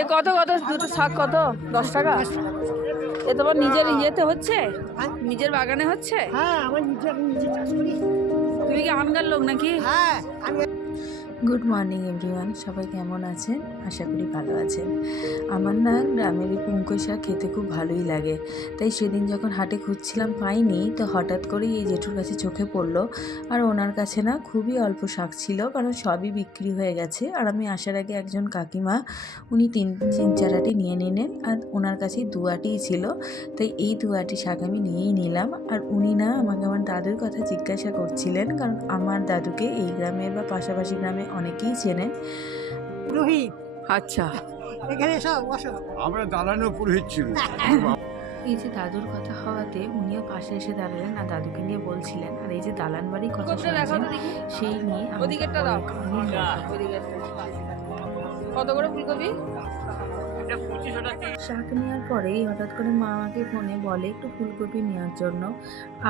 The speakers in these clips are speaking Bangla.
এ কত কত দুটো শাক কত? 10 টাকা। এ তোমার নিজের ইয়েতে হচ্ছে, নিজের বাগানে হচ্ছে? হ্যাঁ, আমার নিজে চাষ করি। তুমি কি আমগার লোক নাকি? হ্যাঁ, আমি গুড মর্নিং এভরিওয়ান, সবাই কেমন আছেন? আশা করি ভালো আছেন। আমার না গ্রামের এই পুঙ্কই শাক খেতে খুব ভালোই লাগে, তাই সেদিন যখন হাটে খুঁজছিলাম পাইনি, তো হঠাৎ করেই এই জেঠুর কাছে চোখে পড়লো। আর ওনার কাছে না খুবই অল্প শাক ছিল, কারণ সবই বিক্রি হয়ে গেছে। আর আমি আসার আগে একজন কাকিমা উনি তিন চার আটি নিয়ে নিলেন, আর ওনার কাছে দু আটিই ছিল। তাই এই দু আটি শাক আমি নিয়েই নিলাম। আর উনি না আমাকে আমার দাদুর কথা জিজ্ঞাসা করছিলেন, কারণ আমার দাদুকে এই গ্রামের বা পাশাপাশি গ্রামে অনেকেই চেনে। পুরোহিত। আচ্ছা, এখানে এসো, বসো। আমরা দালানেও পুরোহিত ছিল। এই যে দাদুর কথা হওয়াতে উনিও পাশে এসে দাঁড়ালেন আর দাদুকে নিয়ে বলছিলেন। আর এই যে দালান বাড়ির কথা ফুলকপিটা দেখাও শুনছেন, তো দেখি। সেই নিয়ে আমাকে ওদিকেরটা দাও। বললেন। কত করে ফুলকপি? শাক নেওয়ার পরেই হঠাৎ করে মা আমাকে ফোনে বলে একটু ফুলকপি নেওয়ার জন্য।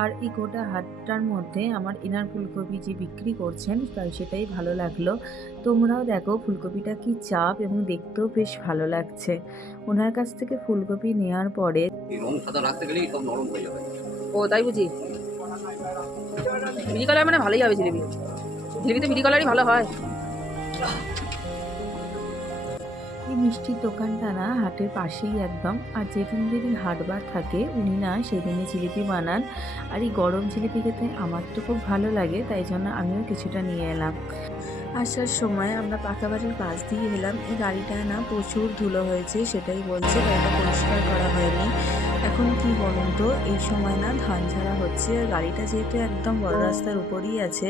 আর এই গোটা হাটটার মধ্যে আমার ইনার ফুলকপি যে বিক্রি করছেন, তাই সেটাই ভালো লাগলো। তোমরাও দেখো ফুলকপিটা কি চাপ, এবং দেখতেও বেশ ভালো লাগছে। ওনার কাছ থেকে ফুলকপি নেওয়ার পরে রং সাদা রাখতে গেলেই সব নরম হয়ে যাবে। ও তাই বুঝি। বিড়ি কালার মানে ভালোই হবে জিলিপি। জিলিপিতে বিড়ি কালারই ভালো হয়। এই মিষ্টির দোকানটা না হাটের পাশেই একদম। আর যেদিন যেদিন হাটবার থাকে উনি না সেদিনই জিলিপি বানান। আর এই গরম জিলিপি খেতে আমার তো খুব ভালো লাগে, তাই জন্য আমিও কিছুটা নিয়ে এলাম। আসার সময় আমরা পাকা বাড়ির পাশ দিয়ে এলাম। এই গাড়িটা না প্রচুর ধুলো হয়েছে, সেটাই বলছে, গাড়িটা পরিষ্কার করা হয়নি। এখন কি বলুন তো, এই সময় না ধান ঝাড়া হচ্ছে। আর গাড়িটা যেহেতু একদম বড় রাস্তার উপরেই আছে,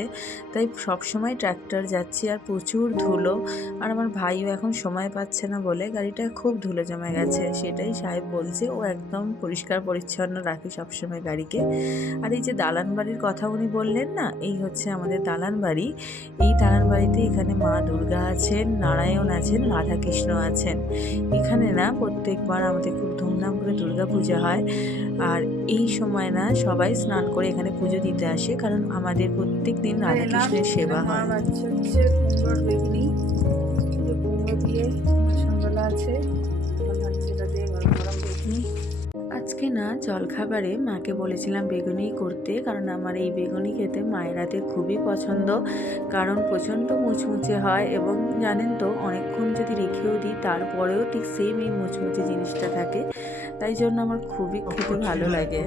তাই সব সময় ট্র্যাক্টর যাচ্ছে আর প্রচুর ধুলো। আর আমার ভাইও এখন সময় পাচ্ছে না বলে গাড়িটা খুব ধুলো জমে গেছে। সেটাই সাহেব বলছে, ও একদম পরিষ্কার পরিচ্ছন্ন রাখে সবসময় গাড়িকে। আর এই যে দালান বাড়ির কথা উনি বললেন না, এই হচ্ছে আমাদের দালান বাড়ি। এই দালান বাড়িতে এখানে মা দুর্গা আছেন, নারায়ণ আছেন, রাধাকৃষ্ণ আছেন। এখানে না প্রত্যেকবার আমাদের খুব ধুমধাম করে দুর্গা পূজা হয়। আর এই সময় না সবাই স্নান করে এখানে পুজো দিতে আসে, কারণ আমাদের প্রত্যেক দিন রাধাকৃষ্ণের সেবা হয়। হচ্ছে কুমড়োর বেগুনি, কুমড়ো দিয়ে সন্ধ্যাবেলা আছে, সেটা দিয়ে গরম গরম বেগুনি। আজকে না জলখাবারে মাকে বলেছিলাম বেগুনি করতে, কারণ আমার এই বেগুনি খেতে মায়ের হাতে খুবই পছন্দ। কারণ প্রচণ্ড মুচমুচে হয়, এবং জানেন তো অনেকক্ষণ যদি রেখেও দিই তারপরেও ঠিক সেম এই মুচমুচে জিনিসটা থাকে। তাই জন্য আমার খুবই খেতে ভালো লাগে।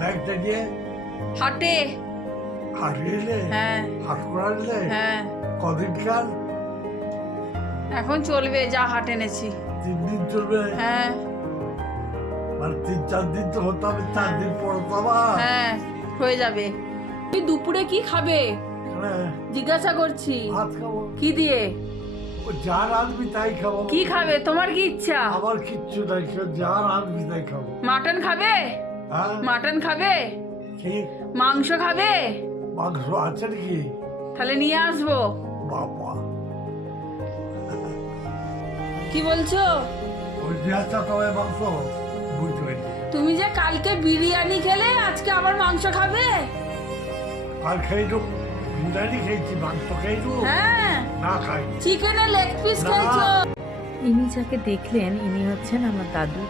ব্যাগটা দিয়ে হাটে। হাঁটিয়ে হ্যাঁ হাট করালে হ্যাঁ, কদিনকাল এখন চলবে যা হাট এনেছি। 3 দিন চলবে, হ্যাঁ মানে 3-4 দিন তো হতে হবে, 4 দিন পর তো আবার হ্যাঁ হয়ে যাবে। তুই দুপুরে কি খাবে এখানে জিজ্ঞাসা করছি? ভাত খাবো। কি দিয়ে? ও যা রাঁধবি তাই খাবো। কি খাবে, তোমার কি ইচ্ছা? আমার কিচ্ছু নাই, যা রাঁধবি তাই খাবো। মাটন খাবে? হ্যাঁ, মাটন খাবে? কি মাংস খাবে? মাংস আছে নাকি? তাহলে নিয়ে আসবো। বাবা, কি বলছো? ওই পেঁয়াজটা তবে মাংস বুঝতে পারি। তুমি যে কালকে বিরিয়ানি খেলে, আজকে আবার মাংস খাবে? আর খেয়েছো বিরিয়ানি খেয়েছি, মাংস খেয়েছো হ্যাঁ, না খাই চিকেনের লেগ পিস না। খেয়েছো? ইনি যাকে দেখলেন ইনি হচ্ছেন আমার দাদু।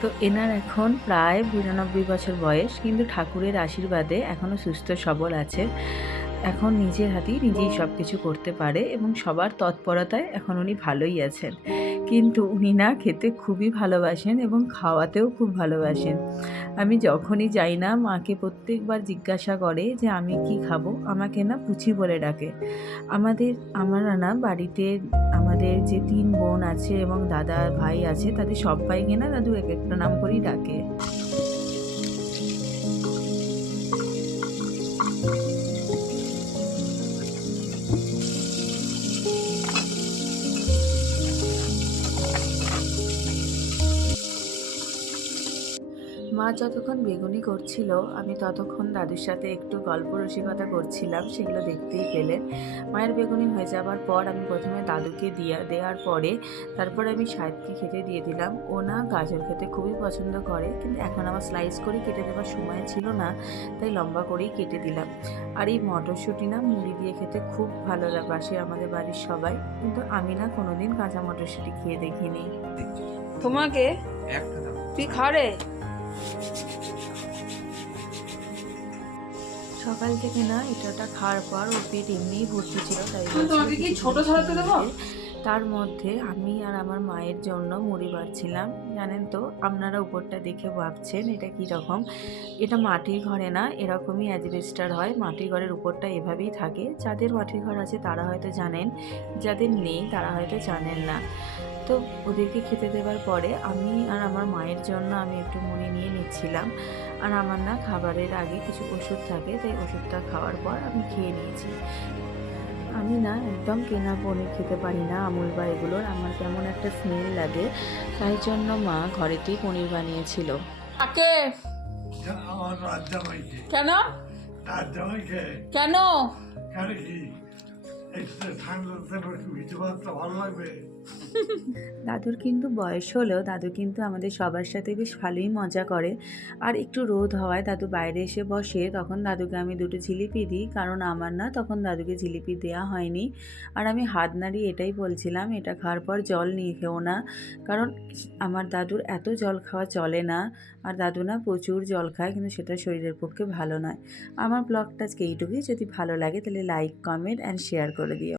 তো এনার এখন প্রায় 92 বছর বয়স, কিন্তু ঠাকুরের আশীর্বাদে এখনও সুস্থ সবল আছে। এখন নিজের হাতেই নিজেই সব কিছু করতে পারে, এবং সবার তৎপরতায় এখন উনি ভালোই আছেন। কিন্তু উনি না খেতে খুবই ভালোবাসেন এবং খাওয়াতেও খুব ভালোবাসেন। আমি যখনই যাই না মাকে প্রত্যেকবার জিজ্ঞাসা করে যে আমি কি খাবো, আমাকে না পুচি বলে ডাকে। আমরা না বাড়িতে আমাদের যে 3 বোন আছে এবং দাদা ভাই আছে, তাদের সবাইকে না দাদু এক একটা নাম করেই ডাকে। মা যতক্ষণ বেগুনি করছিল আমি ততক্ষণ দাদুর সাথে একটু গল্প রসিকতা করছিলাম, সেগুলো দেখতেই পেলেন। মায়ের বেগুনি হয়ে যাবার পর আমি প্রথমে দাদুকে দেওয়ার পরে তারপর আমি সাহেবকে খেতে দিয়ে দিলাম। ও না গাজর খেতে খুবই পছন্দ করে, কিন্তু এখন আমার স্লাইস করে কেটে দেওয়ার সময় ছিল না, তাই লম্বা করেই কেটে দিলাম। আর এই মটরশুঁটি না মুড়ি দিয়ে খেতে খুব ভালো বাসে আমাদের বাড়ির সবাই, কিন্তু আমি না কোনোদিন কাঁচা মটরশুঁটি খেয়ে দেখিনি। তোমাকে একটা দাও। তুই খারে সকাল থেকে না এটা খাওয়ার পর ওর পেট এমনিই ভর্তি ছিল, তাই তোমাকে কি ছোট ছড়াতে দেবো? তার মধ্যে আমি আর আমার মায়ের জন্য মুড়ি বাড়ছিলাম। জানেন তো, আপনারা উপরটা দেখে ভাবছেন এটা কি রকম। এটা মাটির ঘরে না, এরকমই অ্যাজবেস্টার হয়। মাটির ঘরের উপরটা এভাবেই থাকে। যাদের মাটির ঘর আছে তারা হয়তো জানেন, যাদের নেই তারা হয়তো জানেন না। তো ওদেরকে খেতে দেওয়ার পরে আমি আর আমার মায়ের জন্য আমি একটু মুড়ি নিয়ে নিচ্ছিলাম। আর আমার না খাবারের আগে কিছু ওষুধ থাকে, তাই ওষুধটা খাওয়ার পর আমি খেয়ে নিয়েছি। আমি না একদম কেনা পনির খেতে পারি না, আমুল বা এগুলোর আমার কেমন একটা স্মেল লাগে, তাই জন্য মা ঘরেতেই পনির বানিয়েছিল। কাকে? আমার রাত জামাইকে কেন রাত জামাইকে কেন? কেন কি একটু ঠান্ডাতে ভিজে ভাতটা ভালো লাগবে। দাদুর কিন্তু বয়স হলেও দাদু কিন্তু আমাদের সবার সাথে বেশ ভালোই মজা করে। আর একটু রোদ হওয়ায় দাদু বাইরে এসে বসে, তখন দাদুকে আমি দুটো জিলিপি দিই, কারণ আমার না তখন দাদুকে জিলিপি দেওয়া হয়নি। আর আমি হাত নাড়িয়ে এটাই বলছিলাম, এটা খাওয়ার পর জল নিয়ে খেও না, কারণ আমার দাদুর এত জল খাওয়া চলে না। আর দাদু না প্রচুর জল খায়, কিন্তু সেটা শরীরের পক্ষে ভালো নয়। আমার ব্লগটা আজকে এইটুকুই। যদি ভালো লাগে তাহলে লাইক, কমেন্ট অ্যান্ড শেয়ার করে দিও।